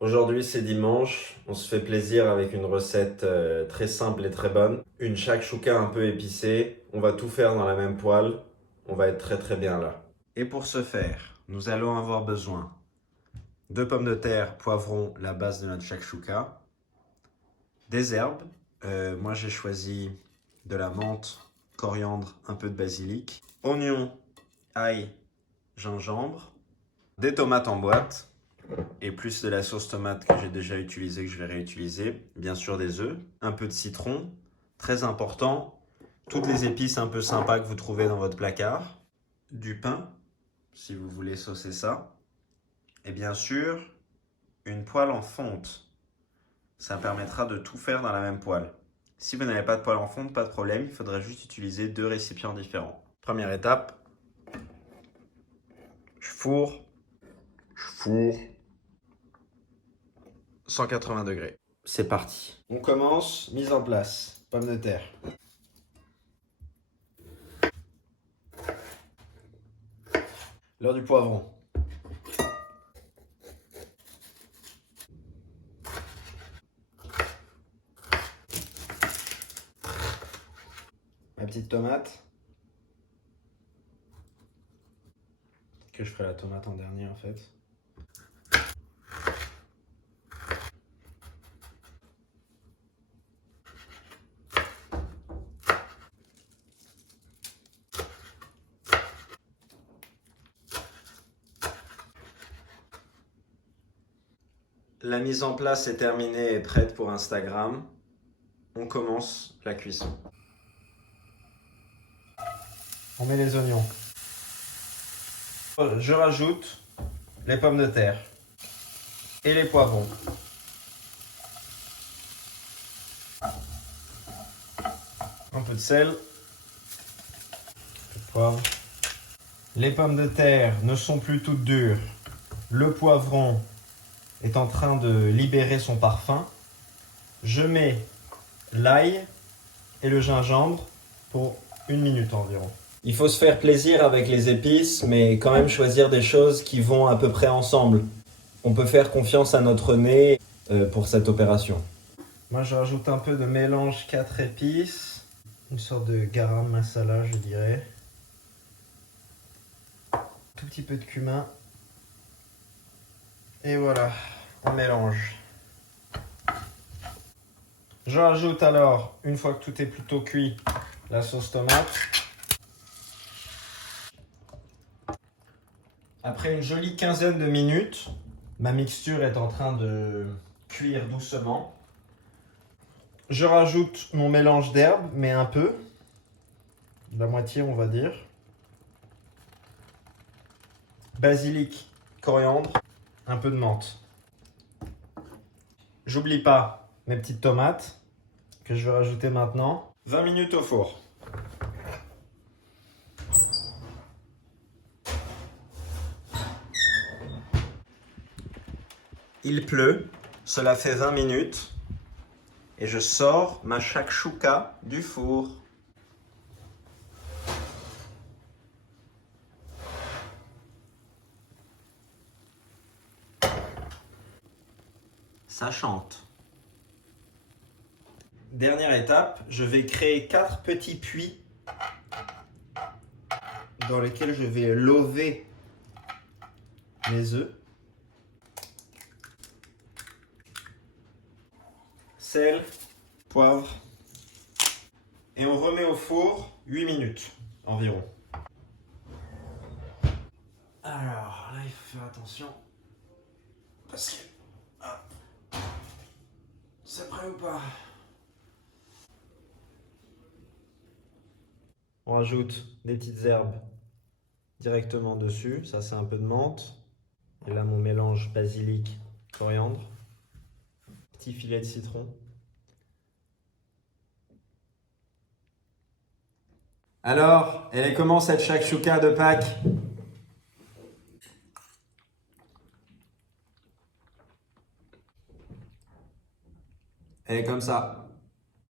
Aujourd'hui, c'est dimanche. On se fait plaisir avec une recette très simple et très bonne. Une shakshuka un peu épicée. On va tout faire dans la même poêle. On va être très très bien là. Et pour ce faire, nous allons avoir besoin de pommes de terre, poivrons, la base de notre shakshuka, des herbes. Moi, j'ai choisi de la menthe, coriandre, un peu de basilic, oignons, ail, gingembre, des tomates en boîte, et plus de la sauce tomate que j'ai déjà utilisée, que je vais réutiliser. Bien sûr des œufs, un peu de citron, très important, toutes les épices un peu sympas que vous trouvez dans votre placard, du pain, si vous voulez saucer ça, et bien sûr, une poêle en fonte. Ça permettra de tout faire dans la même poêle. Si vous n'avez pas de poêle en fonte, pas de problème, il faudra juste utiliser deux récipients différents. Première étape, je fourre 180 degrés. C'est parti. On commence, mise en place. Pommes de terre. L'heure du poivron. Ma petite tomate. Que je ferai la tomate en dernier en fait. La mise en place est terminée et prête pour Instagram. On commence la cuisson. On met les oignons. Je rajoute les pommes de terre et les poivrons. Un peu de sel, un peu de poivre. Les pommes de terre ne sont plus toutes dures. Le poivron est en train de libérer son parfum. Je mets l'ail et le gingembre pour 1 minute environ. Il faut se faire plaisir avec les épices, mais quand même choisir des choses qui vont à peu près ensemble. On peut faire confiance à notre nez pour cette opération. Moi, je rajoute un peu de mélange 4 épices, une sorte de garam masala, je dirais. Un tout petit peu de cumin. Et voilà, on mélange. Je rajoute alors, une fois que tout est plutôt cuit, la sauce tomate. Après une jolie quinzaine de minutes, ma mixture est en train de cuire doucement. Je rajoute mon mélange d'herbes, mais un peu, la moitié on va dire. Basilic, coriandre, un peu de menthe. J'oublie pas mes petites tomates que je vais rajouter maintenant. 20 minutes au four. Il pleut, cela fait 20 minutes et je sors ma shakshuka du four. Ça chante. Dernière étape, je vais créer 4 petits puits dans lesquels je vais lover mes œufs. Sel, poivre. Et on remet au four 8 minutes environ. Alors là, il faut faire attention. Parce que... Ah, c'est prêt ou pas? On rajoute des petites herbes directement dessus. Ça, c'est un peu de menthe. Et là, mon mélange basilic, coriandre. Petit filet de citron. Alors, elle est comment cette shakshuka de Pâques? Elle est comme ça.